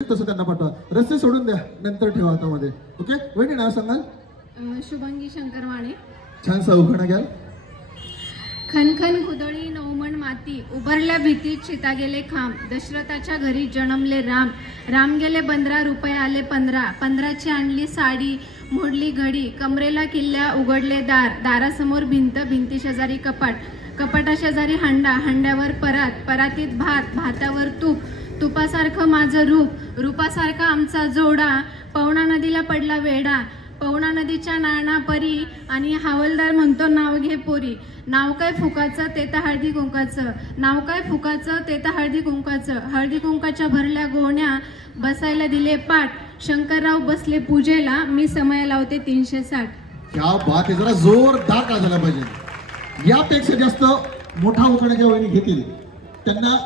तसं त्यांना पाठवा. रस्ते सोडून द्या, नंतर ठेवा हातामध्ये. ओके, वहिनी नाव सांगाल? शुभंगी शंकरवाणे. छान उखाणा घ्याल. खनखन कुदळी नवमण माती, उभारल्या भीतीत शिता गेले खांब. दशरथाच्या घरी जन्मले राम, राम गेले 15 रुपये आले 15. 15ची आणली साडी, मोडली घडी. कमरेला किल्ल्या उघडले दार, दारासमोर भिंत, भिंती शेजारी कपाट, कपाटाशेजारी हांडा, हांड्यावर परात, परातीत भात, भातावर तूप, तुपासारखं माझं रूप, रूपासारखा आमचा जोडा. पवना नदीला पडला वेडा, पवना नदीच्या नाना परी. आणि हवालदार म्हणतो नाव घे पोरी. नाव काय फुकाचं ते तर हळदी कुंकाचं, नाव काय फुकाचं ते तर हळदी कुंकाचं. हळदी कुंकाच्या भरल्या गोण्या, बसायला दिले पाठ. शंकरराव बसले पूजेला, मी समय लावते 360. क्या बात आहे. जरा जोरदार का झाला पाहिजे. यापेक्षा जास्त मोठा उखाणा ज्या वहिनी घेतील त्यांना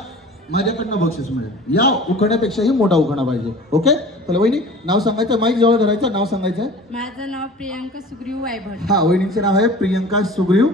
माझ्याकडनं बक्षीस मिळेल. या उखाण्यापेक्षाही मोठा उखाणा पाहिजे. ओके, तर वहिनी नाव सांगायचं, माईक जवळ धरायचं, नाव सांगायचं. माझं नाव प्रियंका सुग्रीव वायभट. हा, वहिनीचे नाव आहे प्रियंका सुग्रीव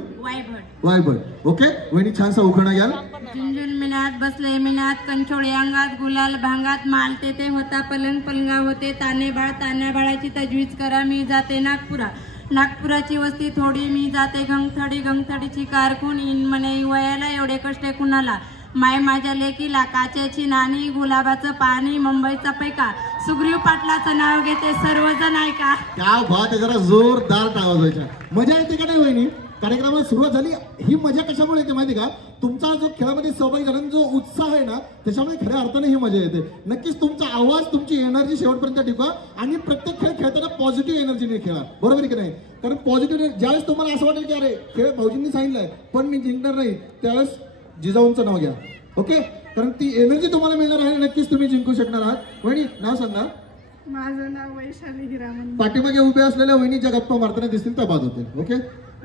वायभट. ओके, वहिनी छानसा उखाणा घ्याल. झुंझुन मिनात बसले मिनात, कंचोळी अंगात, गुलाल भांगात, मालते ते होता पलंग, पलंगा होते ताने बाळ. तान्या बाळाची तजवीज करा, मी जाते नागपुरा. नागपुराची वस्ती थोडी, मी जाते गंगथडी. गंगथडीची कारकून इन म्हणे वयाला एवढे कष्ट कुणाला. माय माझ्या लेकीला काचेची नाणी, गुलाबाचं पाणी, मुंबईचा पैका. सुग्रीव पाटलाचं नाव घेते सर्वजण ऐका. क्या बात आहे. जरा जोरदार टाळ्या वाजवायच्या. मजा येते का नाही वहिनी? कार्यक्रमाला सुरुवात झाली. ही मजा कशामुळे येते माहिती का? तुमचा जो खेळामध्ये सहभागी झाल्यानंतर जो उत्साह आहे ना, त्याच्यामुळे खऱ्या अर्थाने ही मजा येते. नक्कीच तुमचा आवाज, तुमची एनर्जी शेवटपर्यंत टिकवा आणि प्रत्येक खेळ खेळताना पॉझिटिव्ह एनर्जीने खेळा. बरोबर की नाही? कारण पॉझिटिव्ह ज्यावेळेस तुम्हाला असं वाटेल की अरे खेळ भाऊजींनी सांगितलंय पण मी जिंकणार नाही, त्यावेळेस जिजाऊंचं नाव घ्या. ओके, कारण ती एनर्जी तुम्हाला मिळणार आहे, नक्कीच तुम्ही जिंकू शकणार आहात. वहिनी नाव सांगा. माझं नाव वैशाली हिरामन. पाठीमागे उभे असलेल्या वहिनी ज्या गप्पा मारताना दिसतील त्या बाद होतील. ओके,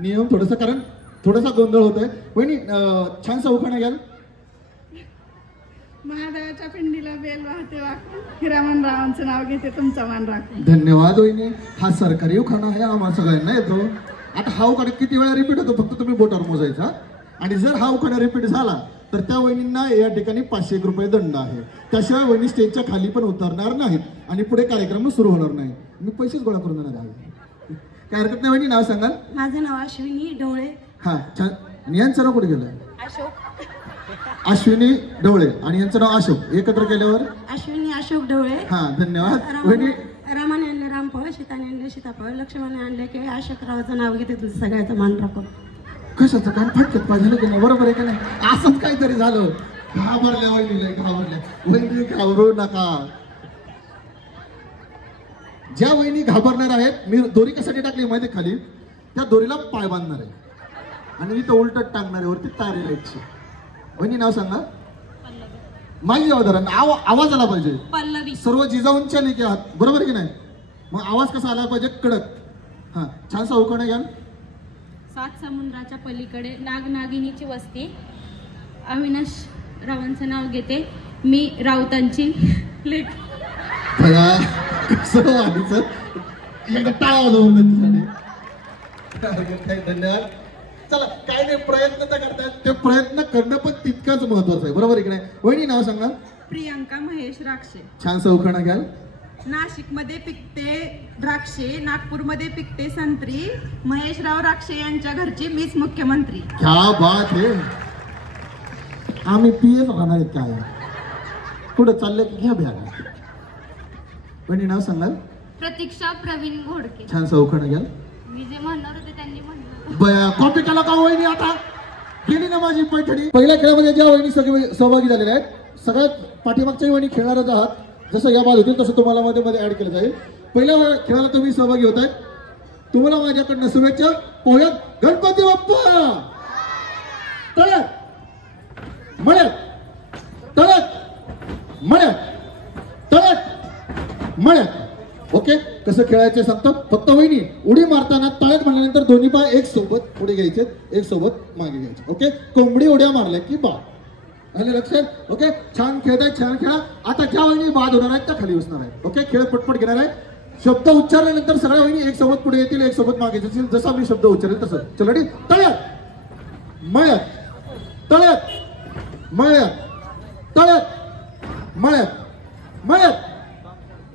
नियम थोडंसं, कारण थोडासा गोंधळ होत आहे. वहिनी छानसा उखाणा घ्याल. महादेवाच्या पिंडीला बेल वाहते वाकून, हिरामन रावांचं नाव घेते तुमचा मान राखून. धन्यवाद वहिनी. हा सरकारी उखाणा आहे, आम्हाला सगळ्यांना येतो. आता हा उखाणा किती वेळा रिपीट होतो फक्त तुम्ही बोटावर मोजायचा. आणि जर हा उखाणा रिपीट झाला तर त्या वहिनींना या ठिकाणी 501 रुपये दंड आहे. त्याशिवाय वहिनी स्टेजच्या खाली पण उतरणार नाहीत आणि पुढे कार्यक्रम सुरू होणार नाही. मी पैसेच गोळा करून देणार आहे. काय हरकत नाही. वहिनी नाव सांगाल. माझं नाव अश्विनी ढवळे. हा छान. आणि यांचं नाव कुठे गेलं? अशोक. अश्विनी ढवळे आणि यांचं नाव अशोक. एकत्र केल्यावर अश्विनी अशोक ढवळे. हा, धन्यवाद वहिनी. रामाने आणले रामफळ, सीताने आणले सीताफळ, लक्ष्मणाने आणले की अशोकरावाचं नाव घेते तुझं सगळ्याचं मान राखून. कशाचं काय फटकत पाहिजे की नाही? बरोबर आहे का नाही? असंच काहीतरी झालं. घाबरल्या वहिनीला, घाबरल्या. वहिनी घाबरू नका. ज्या वहिनी घाबरणार आहेत, मी दोरी कशासाठी टाकली माहिती खाली? त्या दोरीला पाय बांधणार आहे आणि इथं उलटत टाकणार आहे वरती तारे लाईटची. वहिनी नाव सांगा. माझी जबाबदार आवाज आला पाहिजे. पल्लवी. सर्व जिजाऊंच्या लेकी आहात, बरोबर की नाही? मग आवाज कसा आला पाहिजे? कडक. हा, छानसा उखाणा घ्या. 7 समुद्राच्या पलीकडे नाग नागिनीची वस्ती, अविनाश रावांचं नाव घेते मी राऊतांची लेक. धन्यवाद. चला, काय नाही, प्रयत्न तर करतायत, ते प्रयत्न करणं पण तितकंच महत्वाचं आहे. बरोबर आहे की नाही? वहिनी नाव सांगा. प्रियंका महेश राक्षे. छानसा उखाणा घ्याल. नाशिकमध्ये पिकते द्राक्षे, नागपूरमध्ये पिकते संत्री, महेशराव राक्षे यांच्या घरची मीच मुख्यमंत्री. क्या बात आहे. आम्ही पीएस राहणार आहेत काय? कुठं चाललंय की घ्या बॅग. वहिनी नाव सांगाल. प्रतीक्षा प्रवीण घोडके. छानसा उखाणा घ्याल. मी जे म्हणणार होते त्यांनी म्हणलं. बया कॉपी केला का वहिनी? आता गेली ना माझी पैठणी. पहिल्या खेळामध्ये ज्या वहिनी सगळे सहभागी झालेल्या आहेत, सगळ्यात पाठीमागच्या वहिनी खेळणारच आहात. जसं या बाद होतील तसं तुम्हाला मध्ये मध्ये ऍड केलं जाईल. पहिल्या खेळाला तुम्ही सहभागी होत आहेत. तुम्हाला माझ्याकडनं शुभेच्छा. पोह्यात गणपती बाप्पा. तळ्यात मळ्यात, तळ्यात मळ्यात, तळ्यात मळ्यात. ओके, कसं खेळायचं सांगतो. फक्त वहिनी उडी मारताना तळ्यात म्हणल्यानंतर दोन्ही पाय एक सोबत पुढे घ्यायचे, एक सोबत मागे घ्यायचे. ओके, कोंबडी उड्या मारल्या की बा. आले लक्षात? ओके, छान खेळताय, छान खेळा. आता ज्या वहिनी बाद होणार आहेत त्या खाली बसणार आहेत. ओके, खेळ पटपट घेणार आहे. शब्द उच्चारल्यानंतर सगळ्या वहिनी एक सोबत पुढे येतील, एक सोबत मागे येतील. जसा मी शब्द उच्चारेल तसं. चला रेडी. तळ्यात मळ्यात, तळ्यात मळ्यात, तळ्यात मळ्यात, मळ्यात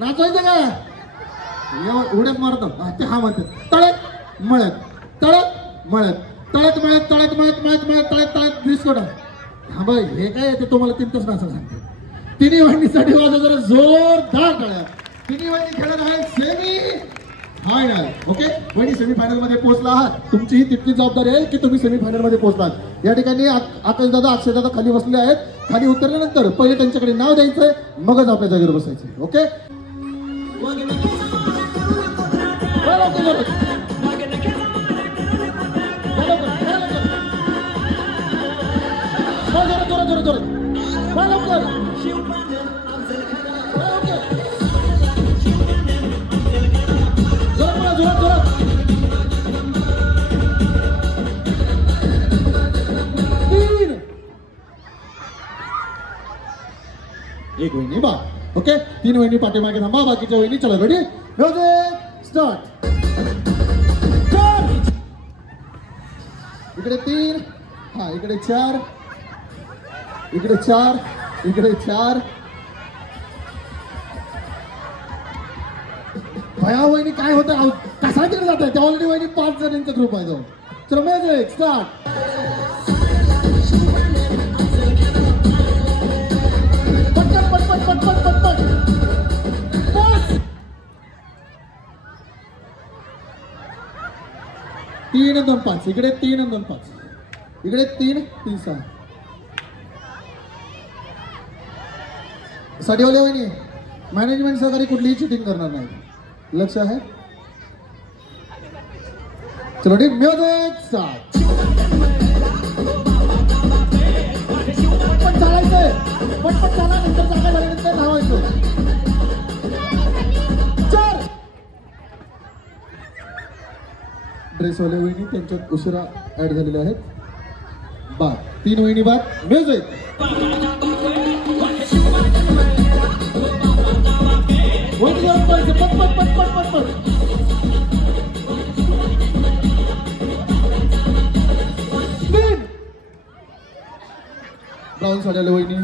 नाचवायचं का उड्यात मारतो ते हा म्हणते तळत मळत तळत मळत तळत मळत तळत मळत मळत मळत तळत तळत डिस्कोट हा बाई हे काय ते तुम्हाला तीन तास नाचा सांगते. तिन्ही वाहिनीसाठी वाजव जरा जोरदार टाळ्या. तिन्ही वाहिनी खेळत आहे सेमी फायनल. ओके वहिनी सेमी फायनल मध्ये पोहोचला आहात. तुमची ही तितकी जबाबदारी आहे की तुम्ही सेमी फायनल मध्ये पोहोचलात. या ठिकाणी आकाश दादा अक्षय दादा खाली बसले आहेत. खाली उतरल्यानंतर पहिले त्यांच्याकडे नाव द्यायचंय मगच आपल्या जागेवर बसायचं. ओके एक वहिनी बा. ओके 3 वहिनी पाठीमागे थांबा. बाकीच्या वहिनी चला रेडी म्युझिक स्टार्ट. इकडे 3 हा इकडे 4 इकडे 4 इकडे 4 भया वहिनी काय होतं कसा तिकडे जात आहे त्या ऑलरेडी वहिनी 5 जणांचा ग्रुप आहे जाऊन. चला म्युझिक स्टार्ट. पटपट पटपट पटपट पटपट 3 2 5 इकडे 3 2 5 इकडे 3 3 6 साठीवाले वहिनी मॅनेजमेंट सहकारी कुठलीही चिटिंग करणार नाही. लक्ष आहे. चलो ठीक म्युझिक स्टार्ट. पटपट चालायचंय पटपट चाला नंतर जागा झाल्यानंतर धावायचं. 4 ड्रेसवाले वहिनी त्यांच्यात उशिरा ऍड झालेले आहेत. बाद 3 वहिनी बाद म्युझिक. पटपट पटपट पटपट ब्राऊन साड्याला वहिनी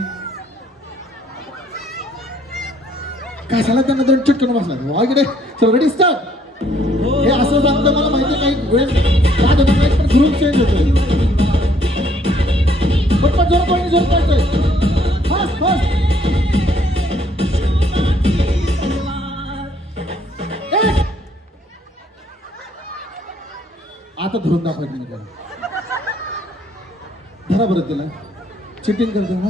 काय झालं त्यांना 2 चिटकून बसला वागडे. चल रेडी स्टार्ट. हे असं सांगतं मला माहिती काही वेळेस काय होतं नाही पण ग्रुप चेंज होतोय. पटपट जोर पडली जोर पडतोय फास्ट फास्ट. आता धरून दाखवायचं मी त्याला. धरा बरं त्याला चिटिंग करतो ना.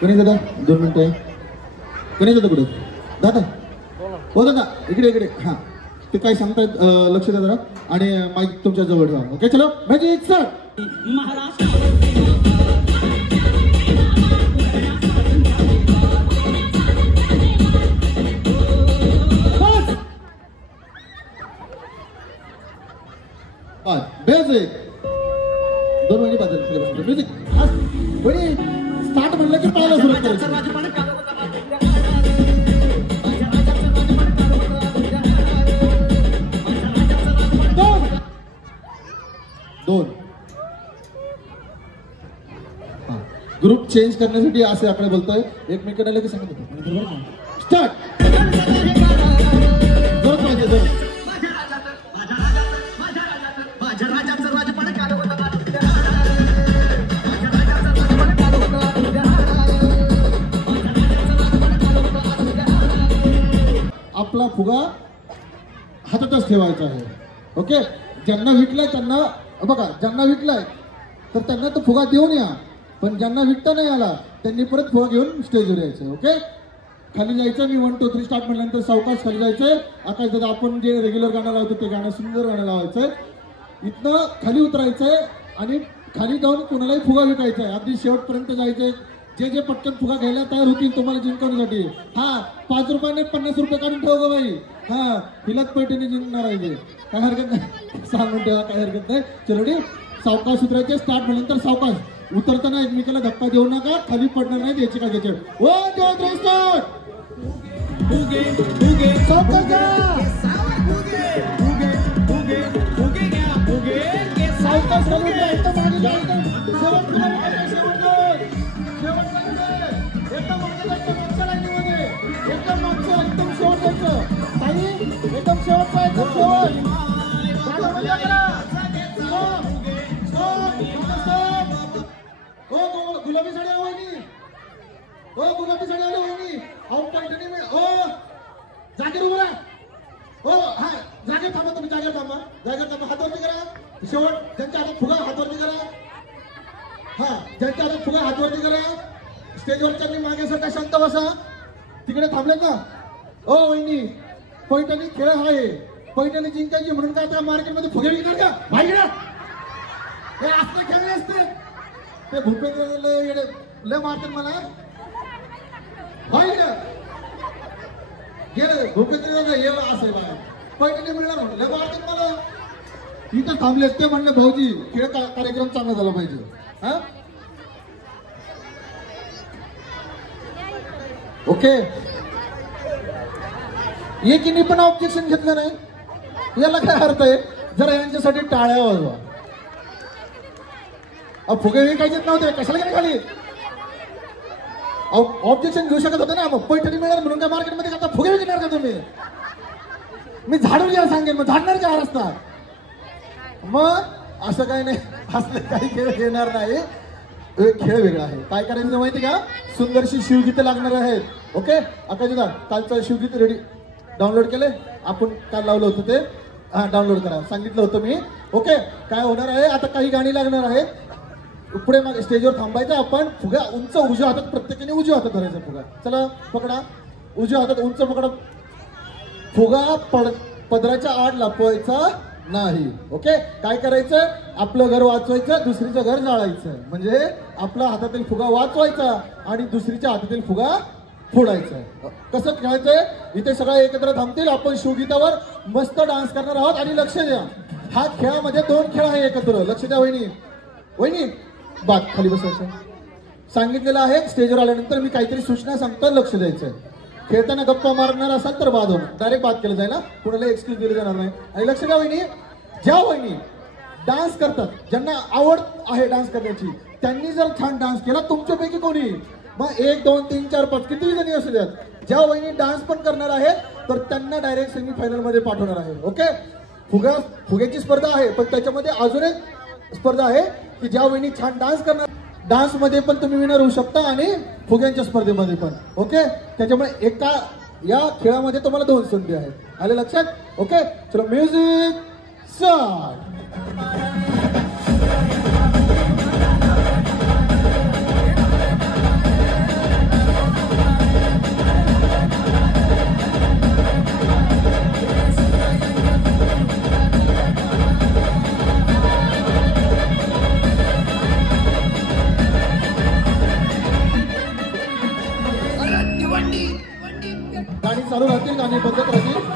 कोणी दादा 2 मिनिटं आहे. कोणी दादा कुठे दादा हो दादा इकडे इकडे हा ते काय सांगतायत लक्ष द्या जरा आणि माईक तुमच्या जवळ ठेवा. ओके चलो मॅजिक स्टार्ट. म्युझिक 2 महिने बाजूला म्युझिक स्टार्ट म्हणलं की पाहायला सुरुवात करायची. 2 ग्रुप चेंज करण्यासाठी असे आपण बोलतोय. एकमेकांना लगेच सांगत होतो स्टार्ट. जोर पाहिजे जोर. आपला फुगा हातातच ठेवायचा आहे. ओके ज्यांना विकलाय त्यांना बघा ज्यांना विकलाय तर त्यांना तो फुगा देऊन या. पण ज्यांना विकता नाही आला त्यांनी परत फुगा घेऊन स्टेजवर यायचं. ओके खाली जायचं. मी 1 2 3 स्टार्ट म्हटल्यानंतर सावकाश खाली जायचंय. आकाश दादा आपण जे रेग्युलर गाणं लावतो ते गाणं सुंदर गाणं लावायचंय. इथनं खाली उतरायचंय आणि खाली जाऊन कोणालाही फुगा विकायचा आहे. अगदी शेवटपर्यंत जायचंय. जे जे पटकन फुगा घ्यायला तयार होतील तुम्हाला जिंकवण्यासाठी हा 5 रुपयाने 50 रुपये काढून ठेव ग बाई. हा हिलाच पैठणी जिंकणार आहे. काय हरकत नाही सांगून ठेवा काय हरकत नाही. चलो डी सावकाश उतरायचे. स्टार्ट म्हटल्यानंतर सावकाश उतरताना एकमेकाला धक्का देऊ नका. खाली पडणार नाही याची काय त्याच्यावर. 1 2 3 स्टार्ट. सावकाश गुलाबी साडी वहिनी, हो गुलाबी साडी आली वहिनी. अहो पैठणी हो जागेवर उभा राहा. हो हा जागेवर थांबा, तुम्ही जागेवर थांबा, जागेवर थांबा. हातवरती करा. शेवट ज्यांच्या हातात फुगा हातवरती करा. हा ज्यांच्या हातात फुगा हातवरती करा. स्टेजवरच्या मागे सरका, शांत बसा. तिकडे थांबलेत ना. ओ वहिनी, पैठणी खेळ आहे, पैठणी जिंकायची म्हणून काय त्या मार्केटमध्ये फुगे विकणार का? भाई हे असले खेळले असते ते. भूपेंद्र लय मारतात मला. भाई गेले भूपेंद्र ये असेल पैठणी मिळणार म्हणून लय मारतात मला. इथं थांबले ते म्हणले भाऊजी खेळ कार्यक्रम चांगला झाला पाहिजे. हा ओके. एकीने पण ऑब्जेक्शन घेतलं नाही. याला काय अर्थ आहे? जरा यांच्यासाठी टाळ्या वाजवा. फुगे विकायचेच नव्हते, कशाला गेले खाली? ऑब्जेक्शन घेऊ शकत होते ना. मग पैठणी मिळणार म्हणून काय मार्केटमध्ये आता फुगे विकणार का तुम्ही? मी झाडून घ्या सांगेन, मग झाडणार का हा रस्ता? मग असं काही नाही, असले काही खेळ घेणार नाही. खेळ वेगळा आहे. काय करायचं माहिती का? सुंदरशी शिवगीतं लागणार आहेत. ओके आकाशदा, कालचं शिवगीत रेडी डाउनलोड केले आपण, काल लावलं होतं ते. हा डाउनलोड करा सांगितलं होतं मी. ओके काय होणार आहे आता? काही गाणी लागणार आहेत. पुढे मग स्टेजवर थांबायचं आपण. फुगा उंच उजव्या हातात, प्रत्येकाने उजव्या हातात धरायचा फुगा. चला पकडा, उजव्या हातात उंच पकडा फुगा. पदराच्या आड लपवायचा नाही. ओके काय करायचं? आपलं घर वाचवायचं, दुसरीचं घर जाळायचं. म्हणजे आपल्या हातातील फुगा वाचवायचा आणि दुसरीच्या हातातील फुगा फोडायचं. कसं खेळायचंय? इथे सगळे एकत्र थांबतील, आपण शिवगीतावर मस्त डान्स करणार आहोत. आणि लक्ष द्या, हा खेळामध्ये 2 खेळ आहे एकत्र. लक्ष द्या वहिनी, वहिनी बात खाली बसायचं सांगितलेलं आहे. स्टेजवर आल्यानंतर मी काहीतरी सूचना सांगतो, लक्ष द्यायचंय. खेळताना गप्पा मारणार असाल तर बाद होणार, डायरेक्ट बात केलं जाईल ना, कुणाला एक्सक्यूज दिले जाणार नाही. आणि लक्ष द्या वहिनी, ज्या वहिनी डान्स करतात, ज्यांना आवड आहे डान्स करण्याची, त्यांनी जर छान डान्स केला तुमच्यापैकी कोणी, मग 1 2 3 4 5 किती जणी असू द्यात, ज्या वहिनी डान्स पण करणार आहेत तर त्यांना डायरेक्ट सेमीफायनल मध्ये पाठवणार आहे. ओके फुग्याची स्पर्धा आहे, पण त्याच्यामध्ये अजून एक स्पर्धा आहे की ज्या वहिनी छान डान्स करणार, डान्स मध्ये पण तुम्ही विनर होऊ शकता आणि फुग्यांच्या स्पर्धेमध्ये पण. ओके त्याच्यामुळे एका या खेळामध्ये तुम्हाला 2 संधी आहेत. आले लक्षात? ओके चलो म्युझिक स्टार्ट. गाणी चालू राहतील, गाणी बदलत राहतील.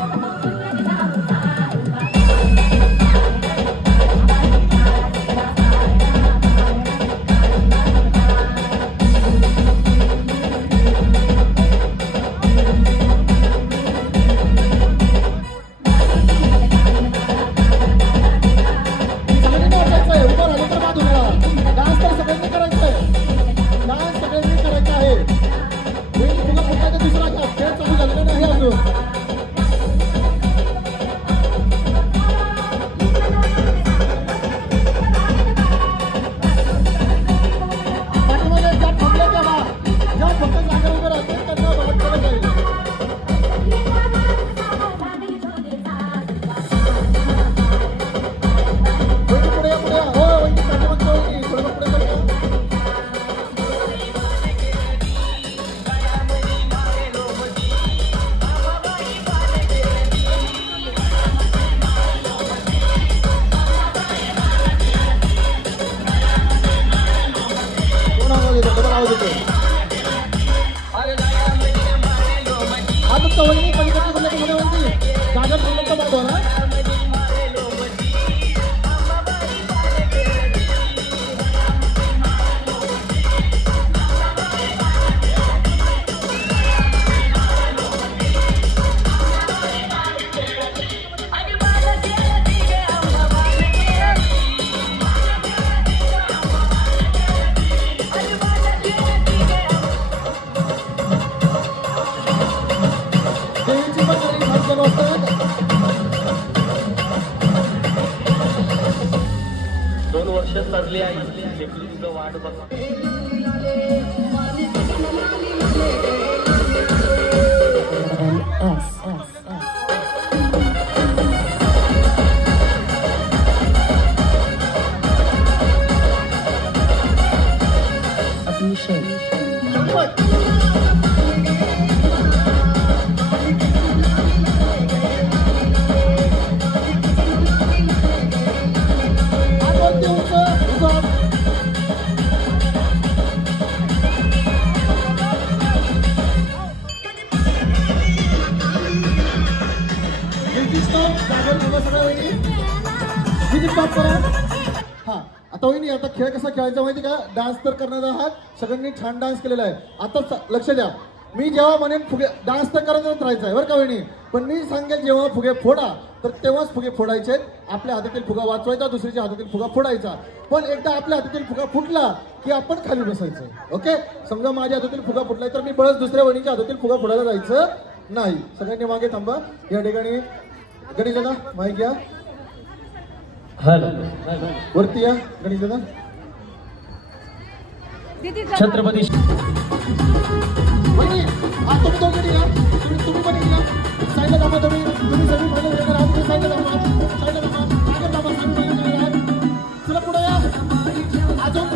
सरली आई वाट बघ. हा आता वहिनी आता खेळ कसा खेळायचा माहिती का डान्स तर करणार आहात सगळ्यांनी छान डान्स केलेला आहे आता लक्ष द्या मी जेव्हा म्हणेन फुगे डान्स तर करतच राहायचा आहे बरं का वहिनी पण मी सांगेल जेव्हा फुगे फोडा तर तेव्हाच फुगे फोडायचे आपल्या हातातील फुगा वाचवायचा दुसऱ्याच्या हातातील फुगा फोडायचा पण एकदा आपल्या हातातील फुगा फुटला की आपण खाली बसायचं ओके समजा माझ्या हातातील फुगा फुटलाय तर मी बळच दुसऱ्या वहिनीच्या हातातील फुगा फोडायला जायचं नाही सगळ्यांनी मागे थांबा या ठिकाणी गणेश दादा माहिती घ्या वरती या गणेश दादा छत्रपती तुम्ही दोघे या तुम्ही पण या साईडला दाबा तुम्ही सगळी फायनल घेणार आहात तुम्ही साईडला दाबा मागे दाबा चला पुढे या अजून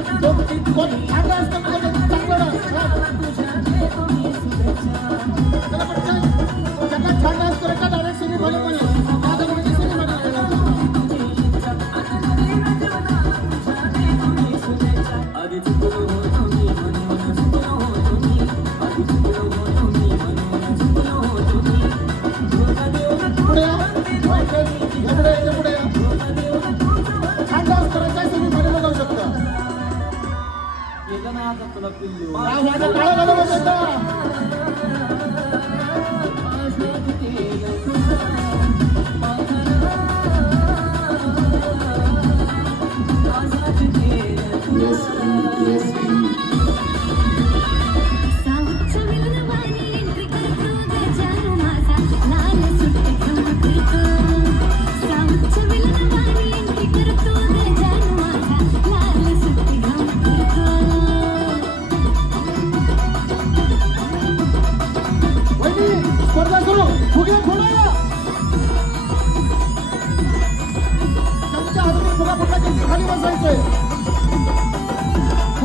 कोण छान डान्स करतो चांगला डान्स चला पटकन ज्यांना छान डान्स करायचा डायरेक्ट सेमी फायनल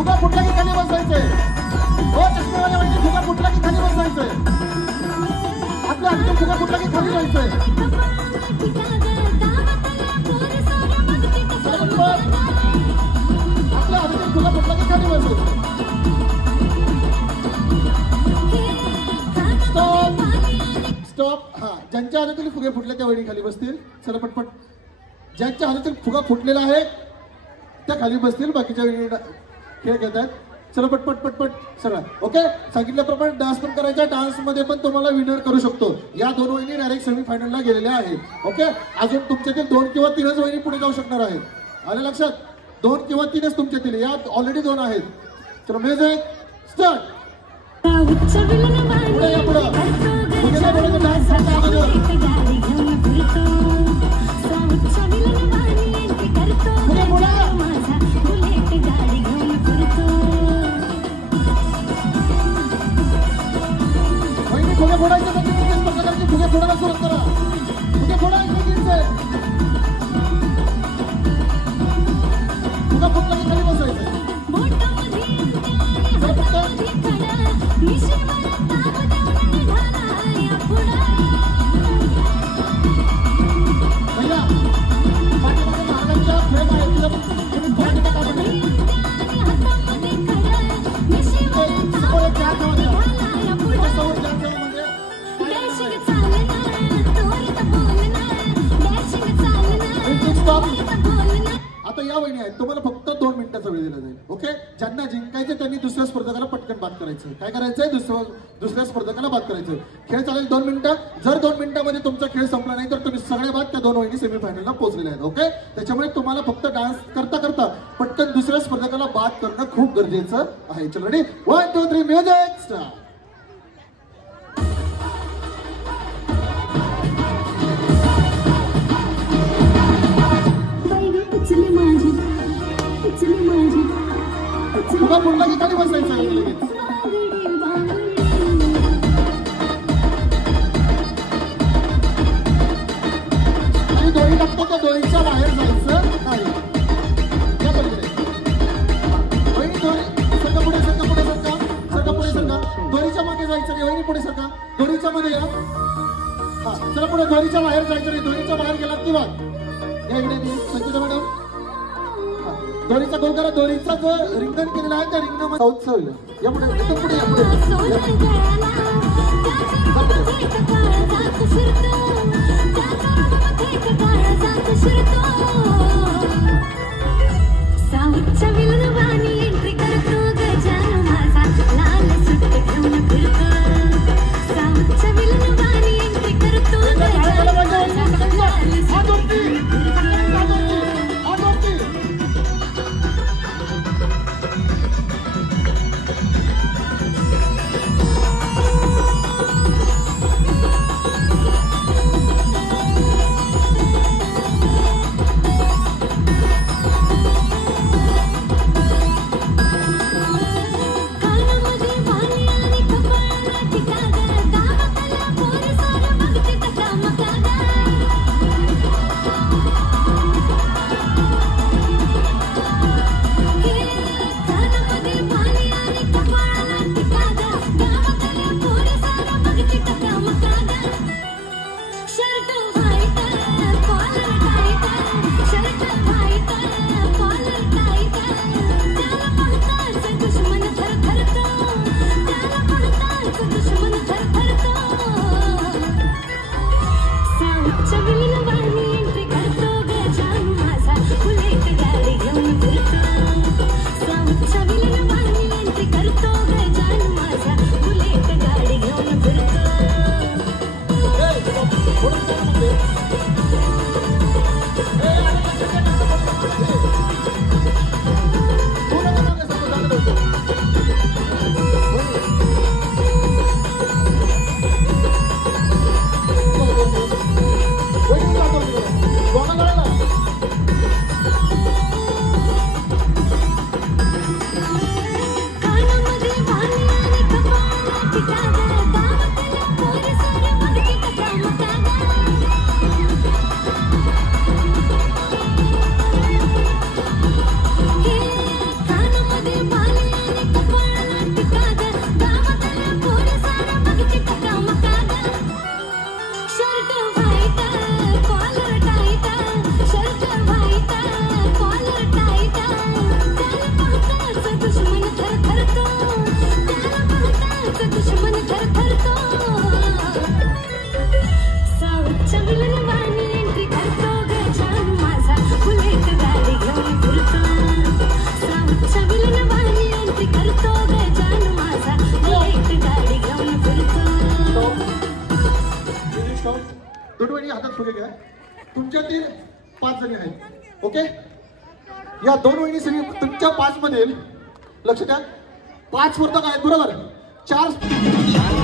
फुगा फुटला की खाली बसायचंय हो चष्मेवाल्या म्हणजे फुगा फुटला की खाली बसायचंय आपल्या हातातून फुगा फुटला की खाली जायचंय आपल्या हातातून फुगा फुटला की खाली बसायचं स्टॉप स्टॉप हा ज्यांच्या हातातील फुगे फुटले त्या वेळी खाली बसतील चला पटपट ज्यांच्या हातातील फुगा फुटलेला आहे त्या खाली बसतील बाकीच्या वेळी खेळ घेतात चला पटपट पटपट सगळा ओके सांगितल्याप्रमाणे डान्स पण करायचा डान्स मध्ये पण तुम्हाला विनर करू शकतो या दोन वहिनी डायरेक्ट सेमीफायनलला गेलेल्या आहेत ओके अजून तुमच्यातील 2 किंवा 3च वहिनी पुढे जाऊ शकणार आहेत आले लक्षात 2 किंवा 3च तुमच्यातील या ऑलरेडी 2 आहेत चला म्युझिक स्टार्ट पुढे या पुढे डान्स फुगे फोडायचे म्हणजे तीन प्रकारचे फुगे फोडायला सुरुवात करा फुगे फोडायचे फुगा फुटला की खाली बसायचं भैया पाठीमागे महाराजांच्या फ्रेम आहेत तुम्ही फोन का काढू आता या वहिनी आहेत तुम्हाला फक्त 2 मिनिटाचा वेळ दिला जाईल ओके ज्यांना जिंकायचे त्यांनी दुसऱ्या स्पर्धकाला पटकन बाद करायचं काय करायचंय दुसऱ्या स्पर्धकाला बाद करायचं खेळ चालेल 2 मिनिटं जर 2 मिनिटांमध्ये तुमचा खेळ संपला नाही तर तुम्ही सगळ्या बाद त्या 2 वहिनी सेमीफायनलला पोहोचलेल्या आहेत ओके त्याच्यामुळे तुम्हाला फक्त डान्स करता करता पटकन दुसऱ्या स्पर्धकाला बाद करणं खूप गरजेचं आहे चल रेडी 1 2 3 म्युझिक स्टार्ट पुन्हा पुन्हा ठिकाणी बसायचं आहे लगेच. आणि दोरी टाकतो तर दोरीच्या बाहेर जायचं नाही. या पलीकडे वहिनी दोरी सरका पुढे सरका पुढे सरका सरका पुढे सरका. दोरीच्या मागे जायचं नाही. वहिनी पुढे सरका. दोरीच्या मध्ये या. हा चला पुढे. दोरीच्या बाहेर जायचं नाही. दोरीच्या बाहेर गेलात की बघ. या इकडे संचिता मॅडम. दोरीचा गोल करा. दोरीचा जो रिंगण केलेला आहे त्या रिंगणामध्ये साऊथ होईल. या पुढे एकदम पुढे या पुढे. साऊथच्या विलनवाणी एंट्री करतो गजान माझा लाल सुट घेऊन फिरतो. साऊथच्या विलनवाणी एंट्री करतो गजान माझा लाल सुट घेऊन फिरतो. तुमच्यातील 5 जणी आहेत. ओके. या 2 वहिनी सगळी तुमच्या 5 मधील लक्ष द्या 5 वर्तक आहेत बरोबर. 4 शांत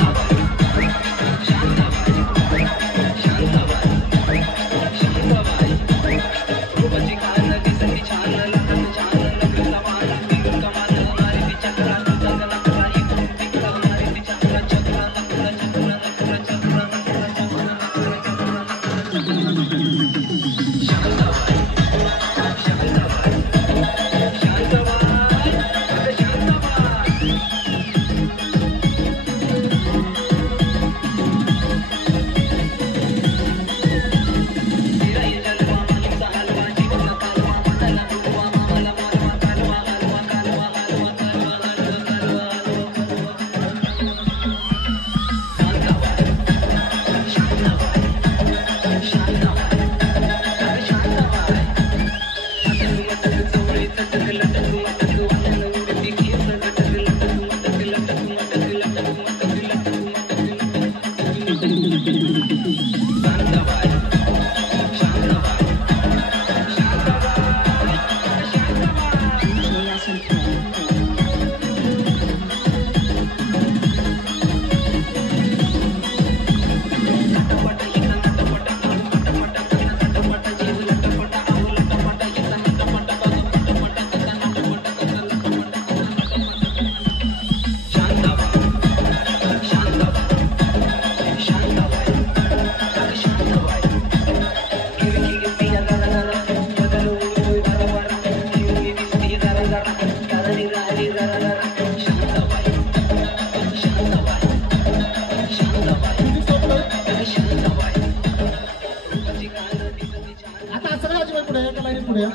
समोर या.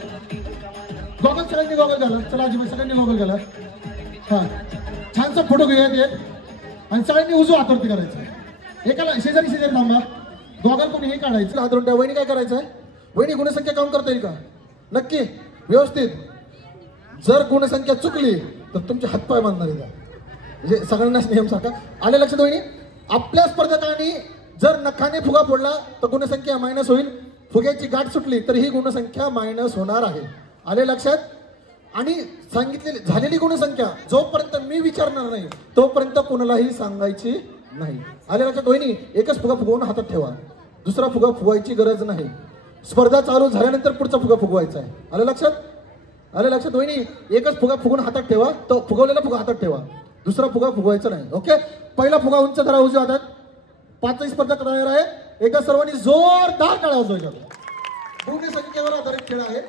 गॉगल सगळ्यांनी गॉगल घाला. चला आजीबाई सगळ्यांनी गॉगल घाला. हा छानसा फोटो घेऊयात एक आणि सगळ्यांनी उजवा हातावरती करायचं. एकाला शेजारी शेजारी थांबा. गॉगल कोणी हे काढायचं हातावरून त्या. वहिनी काय करायचं आहे? वहिनी गुणसंख्या काउंट करता येईल का? नक्की व्यवस्थित. जर गुणसंख्या चुकली तर तुमचे हातपाय बांधणार आहे. म्हणजे सगळ्यांनाच नियम सारखा आले लक्षात. वहिनी आपल्या स्पर्धकांनी जर नखाने फुगा फोडला तर गुणसंख्या मायनस होईल. फुग्याची गाठ सुटली तर ही गुणसंख्या मायनस होणार आहे. आले लक्षात. आणि सांगितलेली झालेली गुणसंख्या जोपर्यंत मी विचारणार नाही तोपर्यंत कोणालाही सांगायची नाही. आले लक्षात. वहिनी एकच फुगा फुगवून हातात ठेवा. दुसरा फुगा फुगवायची गरज नाही. स्पर्धा चालू झाल्यानंतर पुढचा फुगा फुगवायचा आहे. आलं लक्षात. आलं लक्षात. वहिनी एकच फुगा फुगून हातात ठेवा. तो फुगवलेला फुगा हातात ठेवा. दुसरा फुगा फुगवायचा नाही. ओके. पहिला फुगा उंच धरा उजव्या हातात. 5 स्पर्धा तयार आहे. एकदा सर्वांनी जोरदार टाळ्या वाजवायच्या. गुणसंख्येवर आधारित खेळ आहे.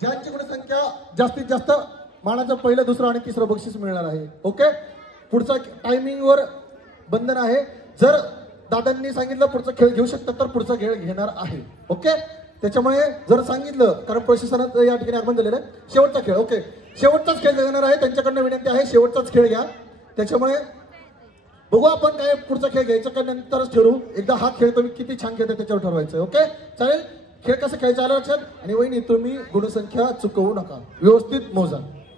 ज्यांची गुणसंख्या जास्तीत जास्त मानाचं पहिलं दुसरं आणि तिसरं बक्षीस मिळणार आहे. ओके. पुढचा टायमिंगवर बंधन आहे. जर दादांनी सांगितलं पुढचा खेळ घेऊ शकतात तर पुढचा खेळ घेणार आहे. ओके. त्याच्यामुळे जर सांगितलं कारण प्रशासनाचं या ठिकाणी आगमन झालेलं आहे. शेवटचा खेळ. ओके. शेवटचाच खेळ घेणार आहे. त्यांच्याकडनं विनंती आहे शेवटचाच खेळ घ्या. त्याच्यामुळे बघू आपण काय पुढचा खेळ घ्यायचा का नंतरच ठरवू. एकदा हा खेळ तुम्ही किती छान खेळता त्याच्यावर ठरवायचं. ओके चालेल. खेळ कसं खेळायचं आलं लक्षात. आणि वहिनी तुम्ही गुणसंख्या चुकवू नका. व्यवस्थित मोजा.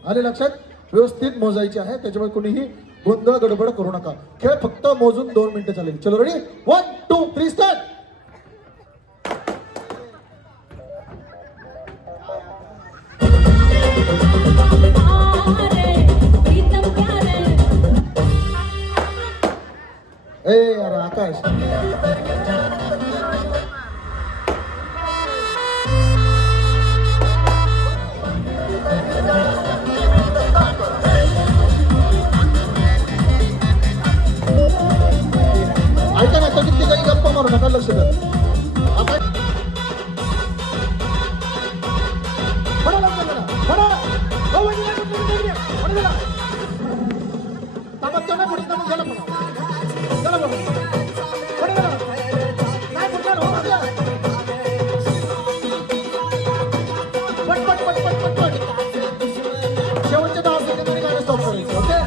आले लक्षात. व्यवस्थित मोजायची आहे. त्याच्यामुळे कोणीही गोंधळ गडबड करू नका. खेळ फक्त मोजून 2 मिनिटं चालेल. चलो रेडी 1 2 3 स्टार्ट. ए अरे आकाश ऐका ना. तर किती काही गप्पा मारू नका. लक्ष द्या. शेवटच्या 10 सेकंदांनी गाणं स्टॉप करायचं. ओके.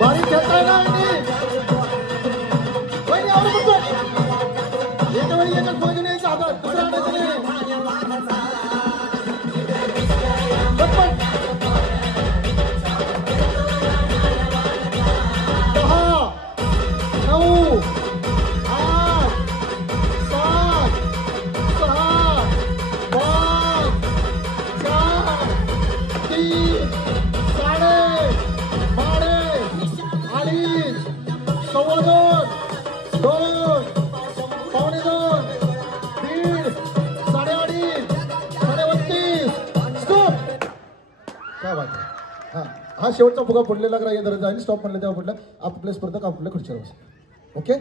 बारी खेळताय ना वहिनी आवडत एका वेळी एकच बाजूने यायचं हातात दुसरा आणायचं नाही. 10 9 8 7 6 5 4 3 2.5 सव्वा 2 पावणे 2 1.5 3.5 3.32 स्टॉप. काय बात आहे. हा शेवटचा फुगा पडलेला ग्राह्य धरायचा आणि स्टॉप म्हणलं तेव्हा पडलं. आपले स्पर्धक आपल्या खुर्चीवर बसले. ओके.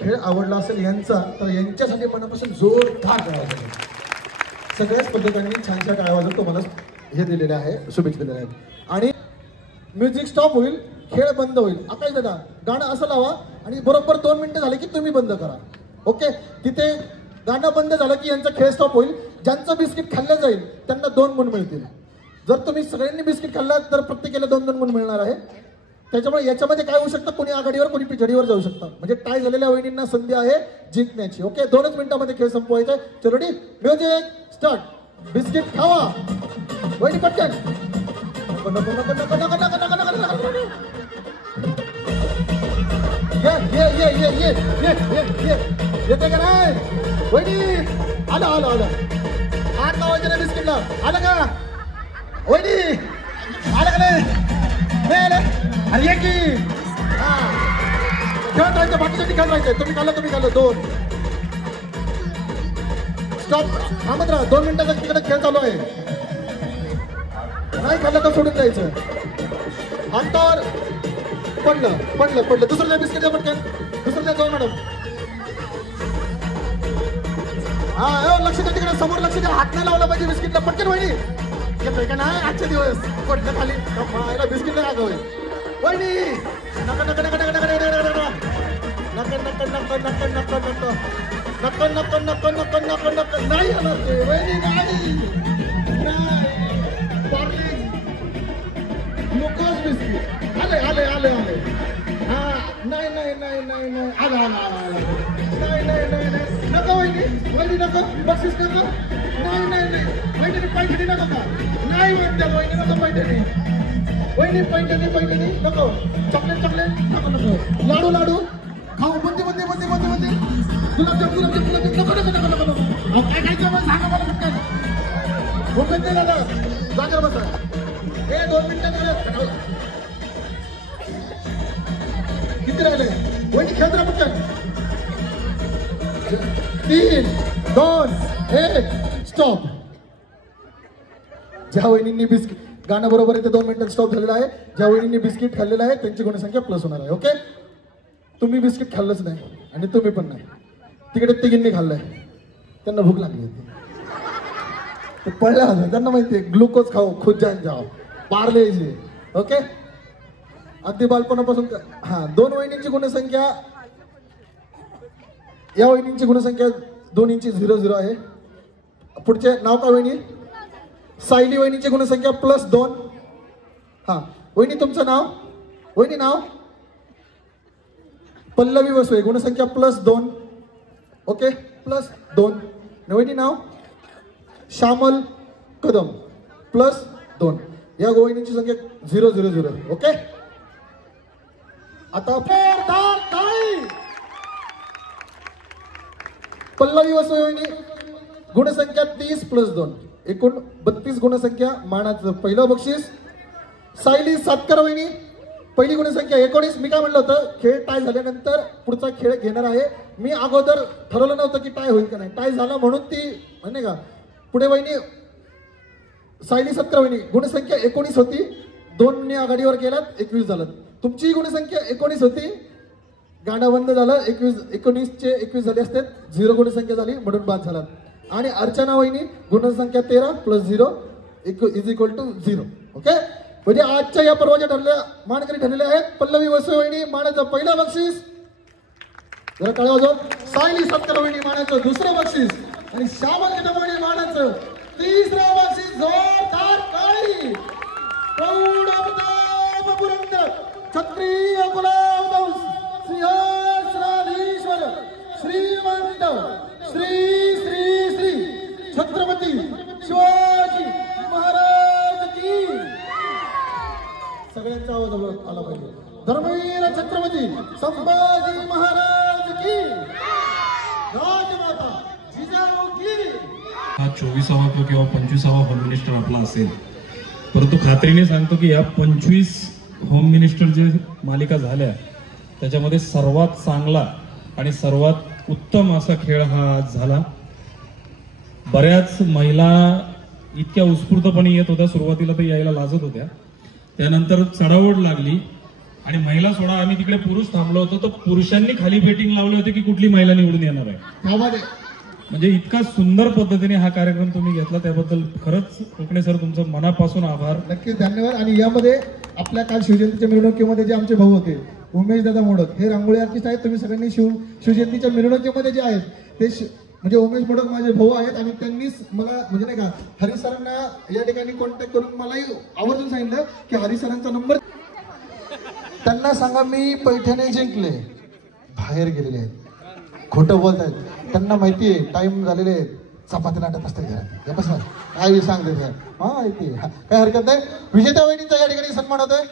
खेळ आवडला असेल यांचा तर यांच्यासाठी मनापासून जोरदार टाळ्या वाजवा. सगळ्या स्पर्धकांनी छान छान टाळ्या वाजवून तुम्हाला हे दिलेले आहे शुभेच्छा दिलेल्या आहेत. आणि म्युझिक स्टॉप होईल. खेळ बंद होईल. आकाश दादा गाणं असं लावा आणि बरोबर 2 मिनिटं झाले की तुम्ही बंद करा. ओके. तिथे गाणं बंद झालं की यांचा खेळ स्टॉप होईल. ज्यांचं बिस्किट खाल्लं जाईल त्यांना 2 गुण मिळतील. जर तुम्ही सगळ्यांनी बिस्किट खाल्ला तर प्रत्येकाला 2-2 गुण मिळणार आहे. त्याच्यामुळे याच्यामध्ये काय होऊ शकतं कोणी आघाडीवर कोणी पिछाडीवर जाऊ शकतं. म्हणजे टाय झालेल्या वहिनींना संधी आहे जिंकण्याची. ओके. 2च मिनिटांमध्ये खेळ संपवायचा आहे. चलो रेडी म्युझिक स्टार्ट. बिस्किट खावा वहिनी पटकन. येते का नाही वहिनी. आलं आलं आलं. 8-9 वाजता बिस्किटला आलं का वहिनी. आलं का नाही आलं. अरे ये की खेळत राहायचं. बाकीसाठी खेळत राहायचं. तुम्ही खाल्लं 2 स्टॉप. थांबत राहा. 2 मिनिटाचा तिकडे खेळ चालू आहे. नाही खाल्लं तर सोडून जायचं. अंतर पडलं. दुसरं बिस्किट द्या पटकन. दुसरं द्या. जाऊ मॅडम हा लक्ष द्या तिकडे समोर लक्ष द्या. हात नाही लावला पाहिजे बिस्किटला. पटकन वहिनी येतोय का नाही आजच्या दिवस पडलं खाली बिस्किटला रागवय वहिनी. नका नका नका नका नका नका नका नका नका नका नका नका नका नका नका नका नका नाही येणार ते वहिनी नाही. नकोच बिस्किट. आले आले आले आले. हा नाही नाही नाही नाही नाही आला आला आला. नाही नाही नाही नाही नका वहिनी वहिनी नका बक्षीस नका. नाही नाही नाही वहिनी पैठणी नका का नाही म्हणतात वहिनी नका पैठणी. वहिनी पैठणी पैठणी नको. चॉकलेट चॉकलेट नको नको. लाडू लाडू खाऊ बंदी बंदी बंदी बंदी बंदी. गुलाबजाम गुलाबजाम गुलाबजाम नको नको नको नको नको. काय खायचं मग सांगा मला पटकन. भूकत नाही दादा जागर बसा. हे 2 मिनिटं किती राहिले वहिनी खेळत राहा पटकन. 3 2 1 स्टॉप. ज्या वहिनींनी बिस्किट गाणं बरोबर इथे 2 मिनिटात स्टॉप झालेला आहे. ज्या वहिनींनी बिस्किट खाल्लेलं आहे त्यांची गुणसंख्या प्लस होणार आहे. ओके तुम्ही बिस्किट खाल्लंच नाही आणि तुम्ही पण नाही. तिकडे तिघींनी खाल्लंय त्यांना भूक लागली होती ते पळल्या होत्या. त्यांना माहिती आहे ग्लुकोज खाऊ खुद जान जाओ पार्लेजी. ओके अगदी बालपणापासून हा 2 वहिनींची गुणसंख्या या वहिनींची गुणसंख्या 2 इंची 0 आहे. पुढचे नाव का वहिनी सायली वहिनीची गुणसंख्या +2. हा वहिनी तुमचं नाव वहिनी नाव पल्लवी वसवे गुणसंख्या +2. ओके +2. वहिनी नाव श्यामल कदम +2. या वहिनीची संख्या 000. ओके आता पल्लवी वसवे वहिनी गुणसंख्या 30 +2 एकूण 32 गुणसंख्या मानाचं पहिलं बक्षीस. सायली सातकर वहिनी पहिली गुणसंख्या 19. मी काय म्हणलं होतं खेळ टाय झाल्यानंतर पुढचा खेळ घेणार आहे. मी अगोदर ठरवलं नव्हतं की टाय होईल का नाही. टाय झाला म्हणून ती म्हणजे का पुढे वहिनी सायली सतकर वहिनी गुणसंख्या 19 होती. 2 आघाडीवर गेलात 21 झालं. तुमची गुणसंख्या 19 होती. गाणं बंद झालं 19चे 21 झाले असते 0 गुणसंख्या झाली म्हणून बाद झाला. आणि अर्चना वहिनी गुणसंख्या 13 +0 = 0. ओके म्हणजे आजच्या या पर्वाच्या ठरल्या मानकरी ठरलेल्या आहेत. पल्लवी वसवे वहिनी मानाचं पहिलं बक्षीस जरा टाळ्या वाजवा. सायली सतकर वहिनी मानाचं दुसरं बक्षीस आणि श्यामल कदम वहिनी मानाचं तिसरं बक्षीस. जोरदार टाळी. प्रौढ पुरंदर क्षत्रिय कुलावंश सिंहासनाधीश्वर श्रीमंत श्री श्री श्री छत्रपती शिवाजी महाराज की. सगळ्यांचा आवाज आला पाहिजे. धर्मवीर छत्रपती संभाजी महाराज की. राजमाता जिजाऊ की. हा 24वा किंवा 25वा होम मिनिस्टर आपला असेल. परंतु खात्रीने सांगतो की या 25 होम मिनिस्टर जे मालिका झाल्या त्याच्यामध्ये सर्वात चांगला आणि सर्वात उत्तम असा खेळ हा आज झाला. बऱ्याच महिला इतक्या उत्स्फूर्तपणे येत होत्या. सुरुवातीला तर यायला लाजत होत्या. त्यानंतर चढाओढ लागली आणि महिला सोडा आम्ही तिकडे पुरुष थांबलो होतो तर पुरुषांनी खाली बेटिंग लावले होते की कुठली महिला निवडून येणार आहे. म्हणजे इतका सुंदर पद्धतीने हा कार्यक्रम तुम्ही घेतला त्याबद्दल खरंच कोकणे सर तुमचं मनापासून आभार. नक्कीच धन्यवाद. आणि यामध्ये आपल्या काल शिवजयंतीच्या मिरवणुकीमध्ये जे आमचे भाऊ होते उमेश दादा मोडक हे रांगोळी आर्टिस्ट आहेत. तुम्ही सगळ्यांनी शिवजयंतीच्या मिरवणुकीमध्ये जे आहेत ते म्हणजे उमेश मोडक माझे भाऊ आहेत आणि त्यांनीच मला म्हणजे नाही का हरी सरांना या ठिकाणी कॉन्टॅक्ट करून मलाही आवर्जून सांगितलं की हरी सरांचा नंबर त्यांना सांगा मी पैठणे जिंकले. बाहेर गेलेले आहेत खोटं बोलत आहेत. त्यांना माहिती आहे टाइम झालेले आहेत. चपाती नाटक असते घरात बस काय सांगते हा येते काय हरकत नाही. विजेता वहिनींचा या ठिकाणी सन्मान होतोय.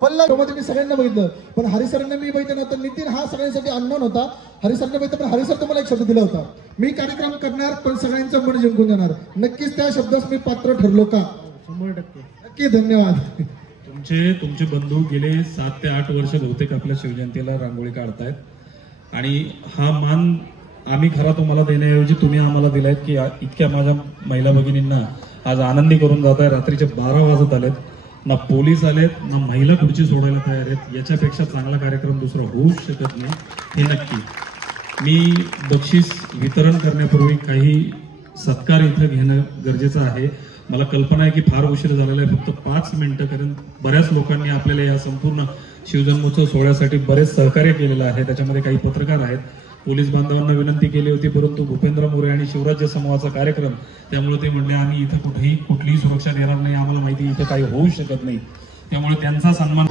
पल्लवीमध्ये मी सगळ्यांना बघितलं पण हरी सरांना मी बघितलं नव्हतं. नितीन हा सगळ्यांसाठी अननोन होता. हरी सरांना बघितलं पण हरी सर तुम्हाला एक शब्द दिला होता मी कार्यक्रम करणार पण सगळ्यांचं मन जिंकून जाणार. नक्कीच त्या शब्दास मी पात्र ठरलो का. 100% नक्की. धन्यवाद. तुमचे बंधू गेले 7 ते 8 वर्ष बहुतेक आपल्या शिवजयंतीला रांगोळी काढतायत आणि हा मान आम्ही खरा तुम्हाला देण्याऐवजी तुम्ही आम्हाला दिलायत की इतक्या माझ्या महिला भगिनींना आज आनंदी करून जात आहे. रात्रीचे 12 वाजत आलेत. ना पोलीस आलेत ना महिला खुर्ची सोडायला तयार आहेत. याच्यापेक्षा चांगला कार्यक्रम दुसरा होऊच शकत नाही हे नक्की. मी बक्षीस वितरण करण्यापूर्वी काही सत्कार इथं घेणं गरजेचं आहे. मला कल्पना आहे की फार उशीर झालेला आहे, फक्त 5 मिनिटं, कारण बऱ्याच लोकांनी आपल्याला या संपूर्ण शिवजन्मोत्सव सोहळ्यासाठी बरेच सहकार्य केलेलं आहे. त्याच्यामध्ये काही पत्रकार आहेत. पोलीस बांधवांना विनंती केली होती, परंतु भूपेंद्र मोरे आणि शिवराज्य समूहाचा कार्यक्रम, त्यामुळे ते म्हणले आम्ही इथं कुठेही कुठलीही सुरक्षा देणार नाही, आम्हाला माहिती इथं काही होऊ शकत नाही, त्यामुळे त्यांचा सन्मान